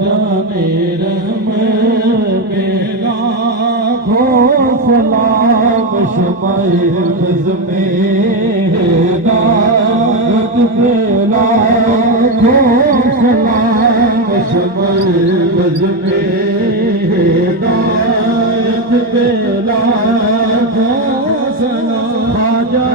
جانے رحمت میں لاکھوں سلام شمع بز میں ہدایت پہ لاکھوں سلام شمع بز میں ہدایت پہ لاکھوں سلام آ جائے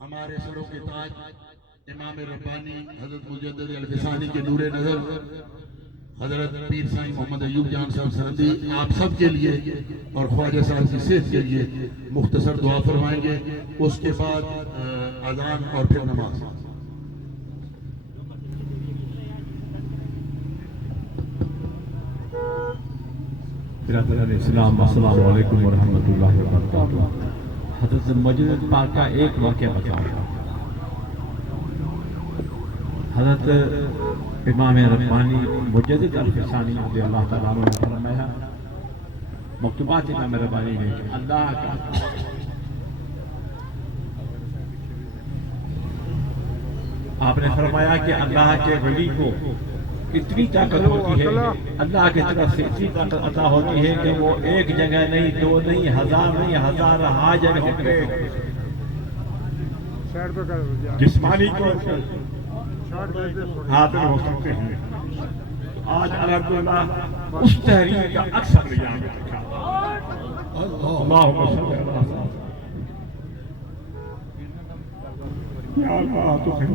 ہمارے سروں کے تاج امام ربانی حضرت مجدد الفسانی کے نور نظر حضرت پیر سائیں محمد ایوب جان صاحب سرندی آپ سب کے لیے اور خواجہ صاحب کی صحت کے لیے مختصر دعا فرمائیں گے، اس کے بعد اذان اور پھر نماز۔ برادران اسلام السلام علیکم ورحمۃ اللہ وبرکاتہ۔ حضرت مجدد پاک کا ایک واقعہ بتاؤں۔ حضرت امام ربانی مجدد الفسانی رضی اللہ تعالیٰ عنہ نے فرمایا مکتوبات امام ربانی میں کہ اللہ کا آپ نے فرمایا کہ اللہ کے ولی کو اتنی طاقت ہوتی ہے، اللہ کی طرف سے اتنی طاقت عطا ہوتی ہے کہ وہ ایک جگہ نہیں، دو نہیں، ہزار نہیں، ہزار جگہ ہوتے جسمانی طور پر حاضر ہو سکتے ہیں۔ آج الحمدللہ اس تحریر کا اکثر نظام رکھا۔ اللہم صلی اللہ علیہ وسلم یا اللہ تو خیر